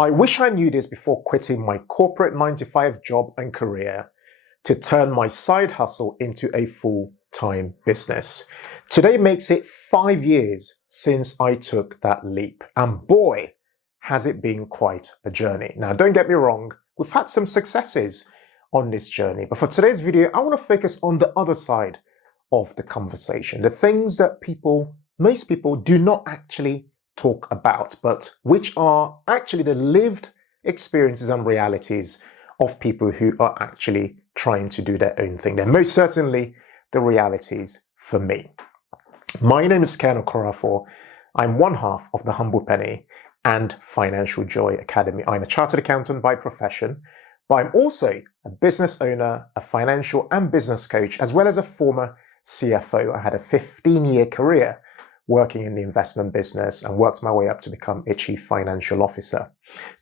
I wish I knew this before quitting my corporate 9-to-5 job and career to turn my side hustle into a full-time business. Today makes it 5 years since I took that leap, and boy, has it been quite a journey. Now, don't get me wrong, we've had some successes on this journey, but for today's video, I want to focus on the other side of the conversation, the things that most people do not actually talk about, but which are actually the lived experiences and realities of people who are actually trying to do their own thing. They're most certainly the realities for me. My name is Ken Okorafor. I'm one half of the Humble Penny and Financial Joy Academy. I'm a chartered accountant by profession, but I'm also a business owner, a financial and business coach, as well as a former CFO. I had a 15-year career working in the investment business and worked my way up to become a chief financial officer.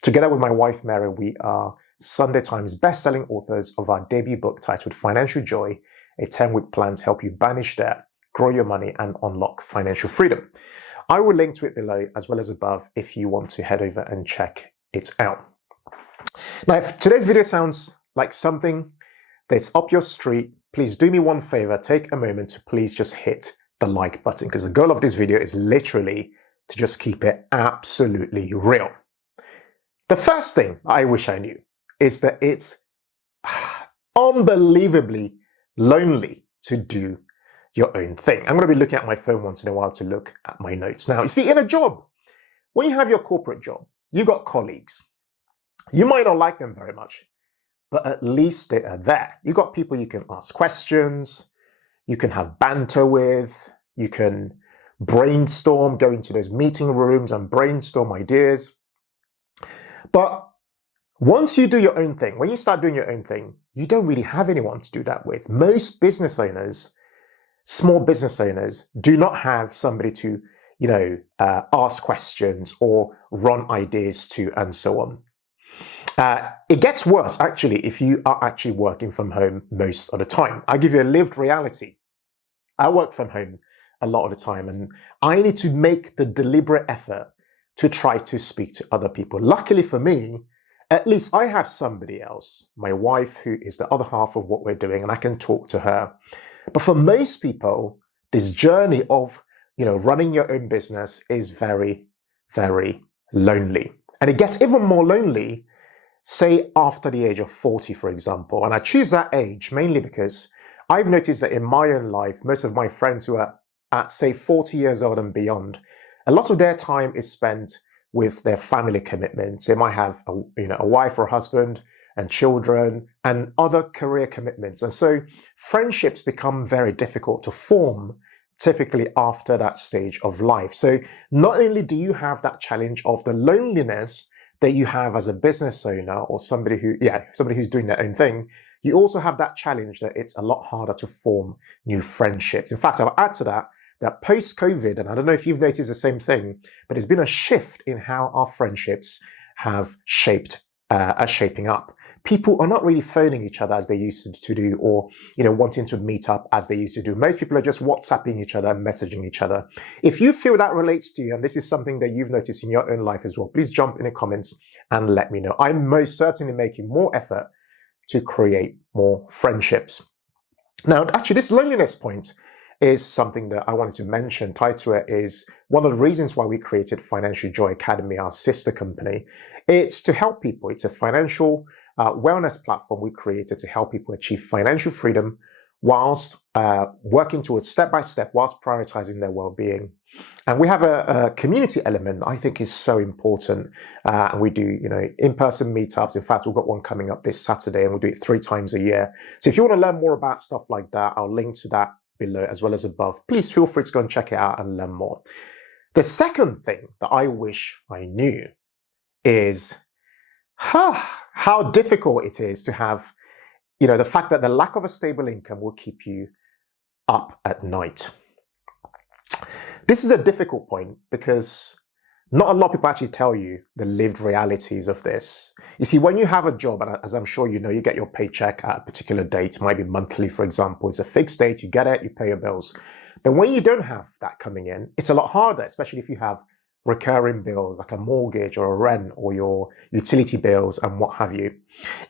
Together with my wife, Mary, we are Sunday Times best-selling authors of our debut book titled Financial Joy, a 10-week plan to help you banish debt, grow your money, and unlock financial freedom. I will link to it below as well as above if you want to head over and check it out. Now, if today's video sounds like something that's up your street, please do me one favor, take a moment to please just hit the like button, because the goal of this video is literally to just keep it absolutely real. The first thing I wish I knew is that it's unbelievably lonely to do your own thing. I'm going to be looking at my phone once in a while to look at my notes. Now, you see, in a job, when you have your corporate job, you've got colleagues. You might not like them very much, but at least they are there. You've got people you can ask questions, you can have banter with, you can brainstorm, go into those meeting rooms and brainstorm ideas. But once you do your own thing, when you start doing your own thing, you don't really have anyone to do that with. Most business owners, small business owners, do not have somebody to, ask questions or run ideas to and so on. It gets worse, actually, if you are actually working from home most of the time. I'll give you a lived reality. I work from home a lot of the time, and I need to make the deliberate effort to try to speak to other people. Luckily for me, at least I have somebody else, my wife, who is the other half of what we're doing, and I can talk to her. But for most people, this journey of, running your own business is very, very lonely. And it gets even more lonely, say, after the age of 40, for example. And I choose that age mainly because I've noticed that in my own life, most of my friends who are at, say, 40 years old and beyond, a lot of their time is spent with their family commitments. They might have a wife or husband and children and other career commitments. And so friendships become very difficult to form typically after that stage of life. So not only do you have that challenge of the loneliness that you have as a business owner or somebody who's doing their own thing, you also have that challenge that it's a lot harder to form new friendships. In fact, I'll add to that post-COVID, and I don't know if you've noticed the same thing, but there's been a shift in how our friendships are shaping up. People are not really phoning each other as they used to do, or wanting to meet up as they used to do. Most people are just WhatsApping each other and messaging each other. If you feel that relates to you, and this is something that you've noticed in your own life as well, please jump in the comments and let me know. I'm most certainly making more effort to create more friendships. Now, actually, this loneliness point is something that I wanted to mention. Tied to it is one of the reasons why we created Financial Joy Academy, our sister company. It's to help people. It's a financial wellness platform we created to help people achieve financial freedom whilst working towards step-by-step, whilst prioritizing their well-being. And we have a community element that I think is so important. And we do, in-person meetups. In fact, we've got one coming up this Saturday, and we'll do it 3 times a year. So if you want to learn more about stuff like that, I'll link to that below as well as above. Please feel free to go and check it out and learn more. The second thing that I wish I knew is how difficult it is to have, the fact that the lack of a stable income will keep you up at night. This is a difficult point because not a lot of people actually tell you the lived realities of this. You see, when you have a job, and as I'm sure you know, you get your paycheck at a particular date, it might be monthly, for example. It's a fixed date, you get it, you pay your bills. But when you don't have that coming in, it's a lot harder, especially if you have recurring bills like a mortgage or a rent or your utility bills and what have you.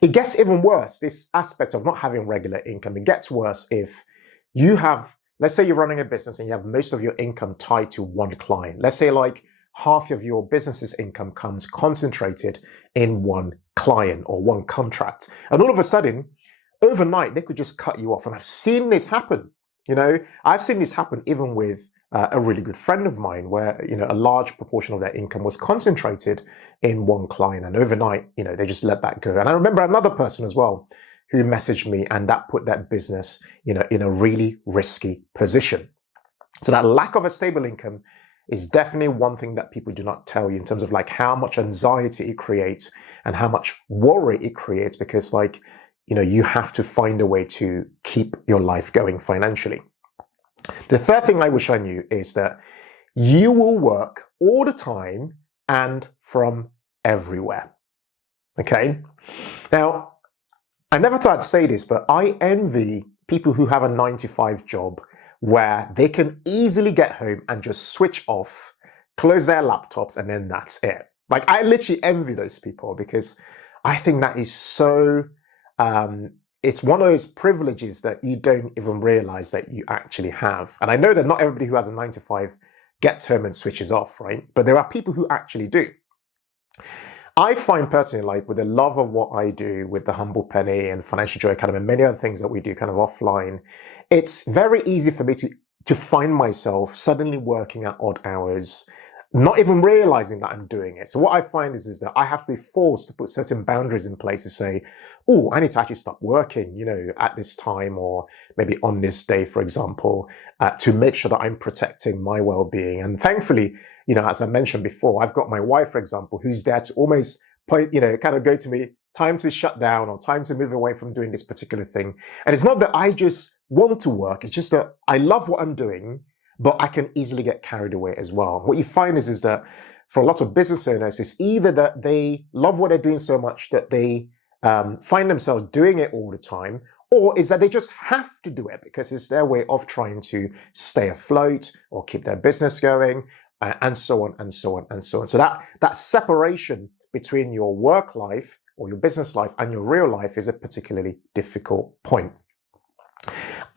It gets even worse, this aspect of not having regular income. It gets worse if you have, let's say you're running a business and you have most of your income tied to one client. Let's say like half of your business's income comes concentrated in one client or one contract. And all of a sudden, overnight, they could just cut you off. And I've seen this happen. I've seen this happen even with a really good friend of mine where, a large proportion of their income was concentrated in one client. And overnight, they just let that go. And I remember another person as well who messaged me, and that put that business, in a really risky position. So that lack of a stable income is definitely one thing that people do not tell you in terms of like how much anxiety it creates and how much worry it creates, because you have to find a way to keep your life going financially. The third thing I wish I knew is that you will work all the time and from everywhere. Okay? Now, I never thought I'd say this, but I envy people who have a 9-to-5 job where they can easily get home and just switch off, close their laptops, and then that's it. Like, I literally envy those people because I think that is so, it's one of those privileges that you don't even realize that you actually have. And I know that not everybody who has a 9-to-5 gets home and switches off, right? But there are people who actually do. I find personally, like with the love of what I do with the Humble Penny and Financial Joy Academy and many other things that we do kind of offline, it's very easy for me to find myself suddenly working at odd hours, not even realizing that I'm doing it. So what I find is that I have to be forced to put certain boundaries in place to say, oh, I need to actually stop working, at this time or maybe on this day, for example, to make sure that I'm protecting my well-being. And thankfully, as I mentioned before, I've got my wife, for example, who's there to almost point, kind of go to me, time to shut down or time to move away from doing this particular thing. And it's not that I just want to work. It's just that I love what I'm doing, but I can easily get carried away as well. What you find is that for a lot of business owners, it's either that they love what they're doing so much that they find themselves doing it all the time, or is that they just have to do it because it's their way of trying to stay afloat or keep their business going, and so on and so on and so on. So that separation between your work life or your business life and your real life is a particularly difficult point.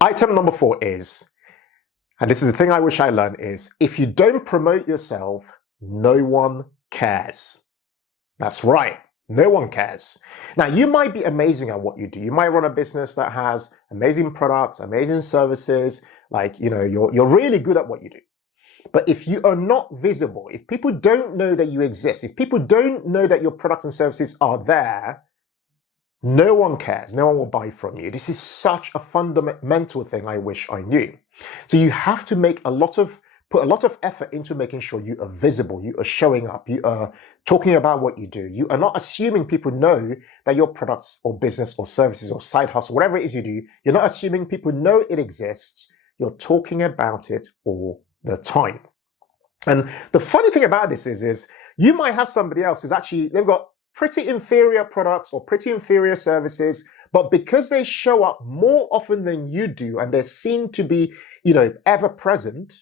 Item number 4 is, and this is the thing I wish I learned, is if you don't promote yourself, no one cares. That's right. No one cares. Now, you might be amazing at what you do. You might run a business that has amazing products, amazing services, like, you're really good at what you do. But if you are not visible, if people don't know that you exist, if people don't know that your products and services are there, no one cares. No one will buy from you. This is such a fundamental thing I wish I knew. So you have to put a lot of effort into making sure you are visible, you are showing up, you are talking about what you do. You are not assuming people know that your products or business or services or side hustle, whatever it is you do, you're not assuming people know it exists. You're talking about it all the time. And the funny thing about this is you might have somebody else who's actually, they've got pretty inferior products or pretty inferior services, but because they show up more often than you do and they seem to be, ever present,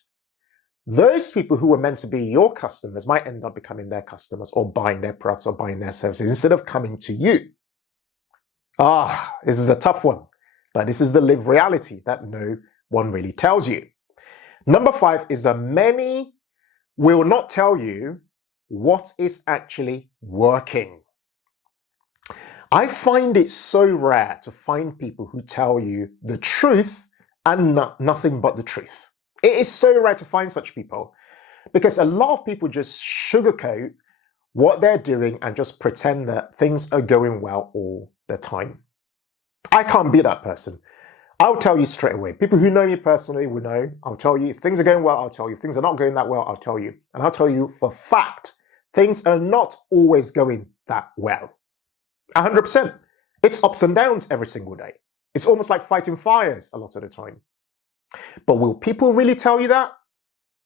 those people who were meant to be your customers might end up becoming their customers or buying their products or buying their services instead of coming to you. This is a tough one, but this is the lived reality that no one really tells you. Number 5 is that many will not tell you what is actually working. I find it so rare to find people who tell you the truth and nothing but the truth. It is so rare to find such people because a lot of people just sugarcoat what they're doing and just pretend that things are going well all the time. I can't be that person. I'll tell you straight away. People who know me personally will know. I'll tell you if things are going well, I'll tell you. If things are not going that well, I'll tell you. And I'll tell you for fact, things are not always going that well. 100%. It's ups and downs every single day. It's almost like fighting fires a lot of the time. But will people really tell you that?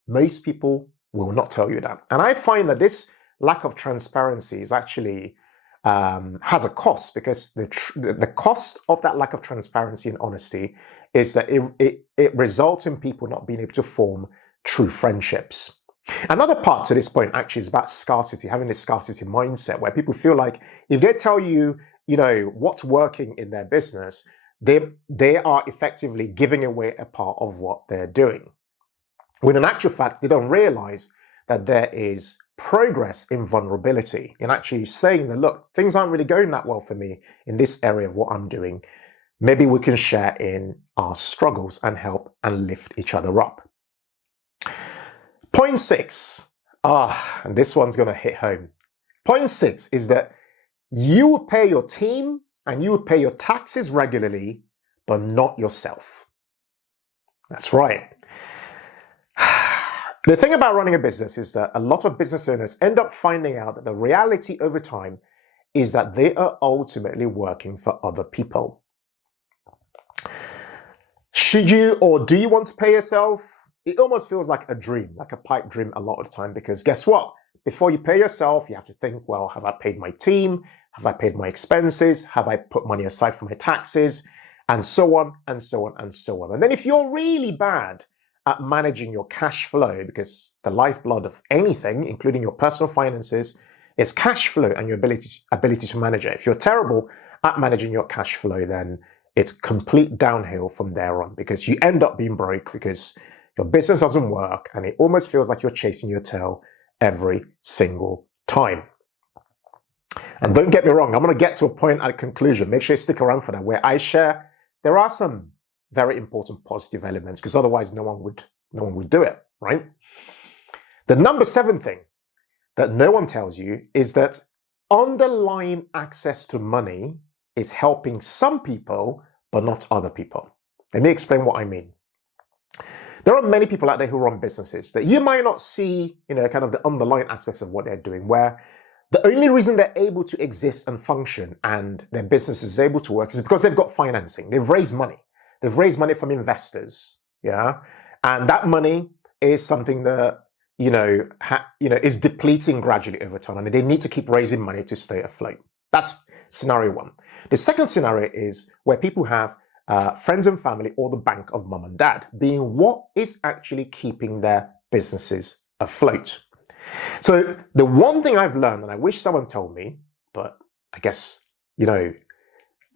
Most people will not tell you that. And I find that this lack of transparency is actually has a cost, because the cost of that lack of transparency and honesty is that it results in people not being able to form true friendships. Another part to this point actually is about scarcity, having this scarcity mindset where people feel like if they tell you, what's working in their business, they are effectively giving away a part of what they're doing. When in actual fact, they don't realize that there is progress in vulnerability, in actually saying that, look, things aren't really going that well for me in this area of what I'm doing. Maybe we can share in our struggles and help and lift each other up. Point 6, and this one's going to hit home. Point 6 is that you will pay your team and you will pay your taxes regularly, but not yourself. That's right. The thing about running a business is that a lot of business owners end up finding out that the reality over time is that they are ultimately working for other people. Should you or do you want to pay yourself? It almost feels like a dream, like a pipe dream a lot of the time, because guess what? Before you pay yourself, you have to think, well, have I paid my team? Have I paid my expenses? Have I put money aside for my taxes? And so on, and so on, and so on. And then if you're really bad at managing your cash flow, because the lifeblood of anything, including your personal finances, is cash flow and your ability to manage it. If you're terrible at managing your cash flow, then it's complete downhill from there on, because you end up being broke because your business doesn't work and it almost feels like you're chasing your tail every single time. And don't get me wrong, I'm going to get to a point at a conclusion. Make sure you stick around for that, where I share there are some very important positive elements, because otherwise no one would do it, right? The number 7 thing that no one tells you is that underlying access to money is helping some people, but not other people. Let me explain what I mean. There are many people out there who run businesses that you might not see, kind of the underlying aspects of what they're doing, where the only reason they're able to exist and function and their business is able to work is because they've got financing. They've raised money. They've raised money from investors, yeah? And that money is something that, is depleting gradually over time, and they need to keep raising money to stay afloat. That's scenario 1. The second scenario is where people have friends and family or the bank of mom and dad, being what is actually keeping their businesses afloat. So the one thing I've learned, and I wish someone told me, but I guess,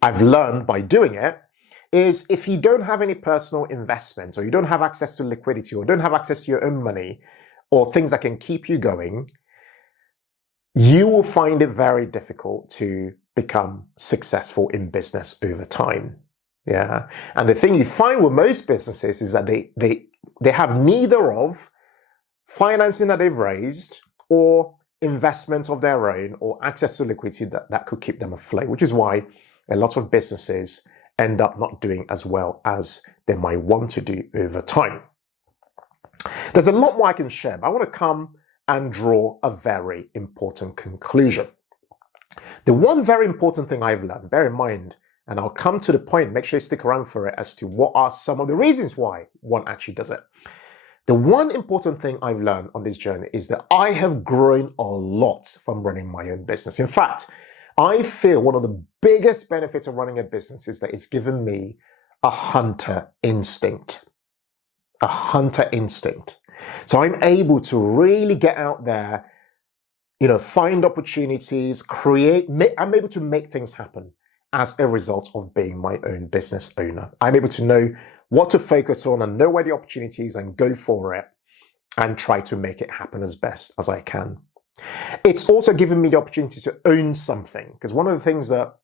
I've learned by doing it, is if you don't have any personal investment, or you don't have access to liquidity, or don't have access to your own money, or things that can keep you going, you will find it very difficult to become successful in business over time. Yeah. And the thing you find with most businesses is that they have neither of financing that they've raised or investment of their own or access to liquidity that could keep them afloat, which is why a lot of businesses end up not doing as well as they might want to do over time. There's a lot more I can share, but I want to come and draw a very important conclusion. The one very important thing I've learned, bear in mind, and I'll come to the point, make sure you stick around for it, as to what are some of the reasons why one actually does it. The one important thing I've learned on this journey is that I have grown a lot from running my own business. In fact, I feel one of the biggest benefits of running a business is that it's given me a hunter instinct. A hunter instinct. So I'm able to really get out there, find opportunities, I'm able to make things happen as a result of being my own business owner. I'm able to know what to focus on and know where the opportunity is and go for it and try to make it happen as best as I can. It's also given me the opportunity to own something, because one of the things that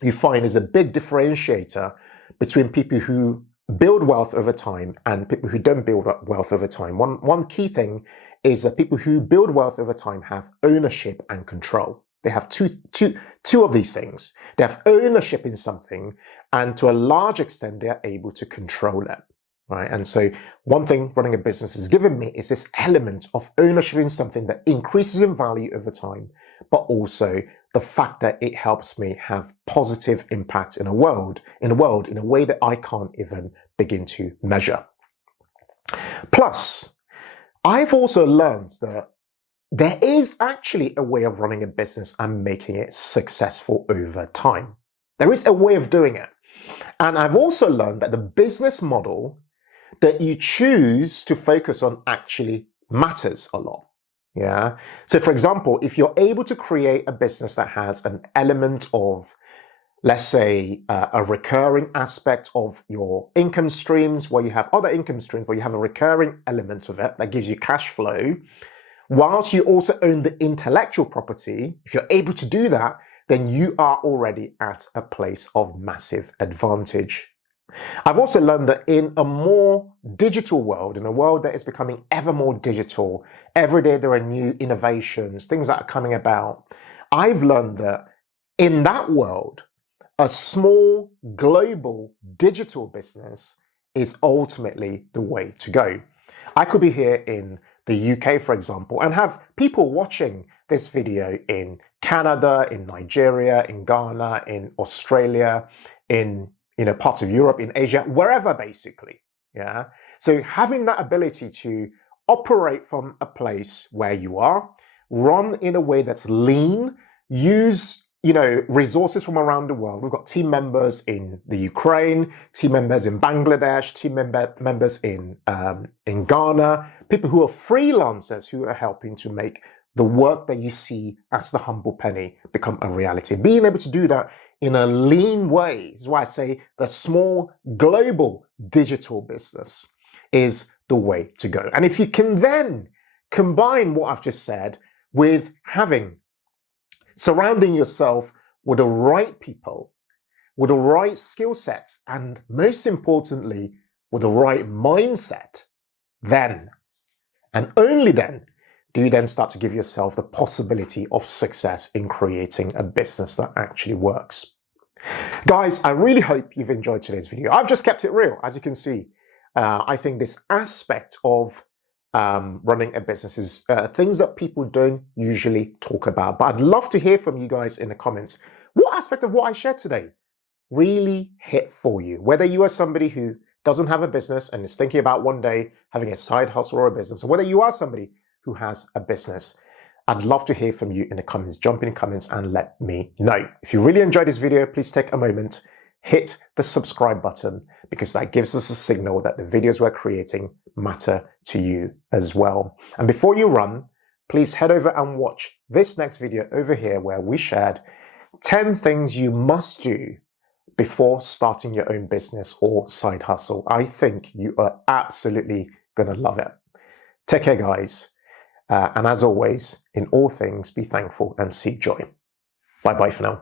you find is a big differentiator between people who build wealth over time and people who don't build wealth over time. One key thing is that people who build wealth over time have ownership and control. They have two of these things. They have ownership in something, and to a large extent, they are able to control it, right? And so one thing running a business has given me is this element of ownership in something that increases in value over time, but also the fact that it helps me have positive impact in a world in a way that I can't even begin to measure. Plus, I've also learned that there is actually a way of running a business and making it successful over time. There is a way of doing it. And I've also learned that the business model that you choose to focus on actually matters a lot. Yeah. So for example, if you're able to create a business that has an element of, let's say, a recurring aspect of your income streams, where you have other income streams, where you have a recurring element of it that gives you cash flow, whilst you also own the intellectual property, if you're able to do that, then you are already at a place of massive advantage. I've also learned that in a more digital world, in a world that is becoming ever more digital, every day there are new innovations, things that are coming about. I've learned that in that world, a small global digital business is ultimately the way to go. I could be here in the UK, for example, and have people watching this video in Canada, in Nigeria, in Ghana, in Australia, in parts of Europe, in Asia, wherever basically. Yeah. So having that ability to operate from a place where you are, run in a way that's lean, use resources from around the world. We've got team members in the Ukraine, team members in Bangladesh, team members in Ghana, people who are freelancers who are helping to make the work that you see as the humble penny become a reality. Being able to do that in a lean way is why I say the small global digital business is the way to go. And if you can then combine what I've just said with surrounding yourself with the right people, with the right skill sets, and most importantly, with the right mindset, then, and only then, do you then start to give yourself the possibility of success in creating a business that actually works. Guys, I really hope you've enjoyed today's video. I've just kept it real, as you can see. I think this aspect of running a business is things that people don't usually talk about. But I'd love to hear from you guys in the comments. What aspect of what I shared today really hit for you? Whether you are somebody who doesn't have a business and is thinking about one day having a side hustle or a business, or whether you are somebody who has a business, I'd love to hear from you in the comments. Jump in the comments and let me know. If you really enjoyed this video, please take a moment, hit the subscribe button, because that gives us a signal that the videos we're creating matter to you as well. And before you run, please head over and watch this next video over here where we shared 10 things you must do before starting your own business or side hustle. I think you are absolutely going to love it. Take care, guys. And as always, in all things, be thankful and seek joy. Bye-bye for now.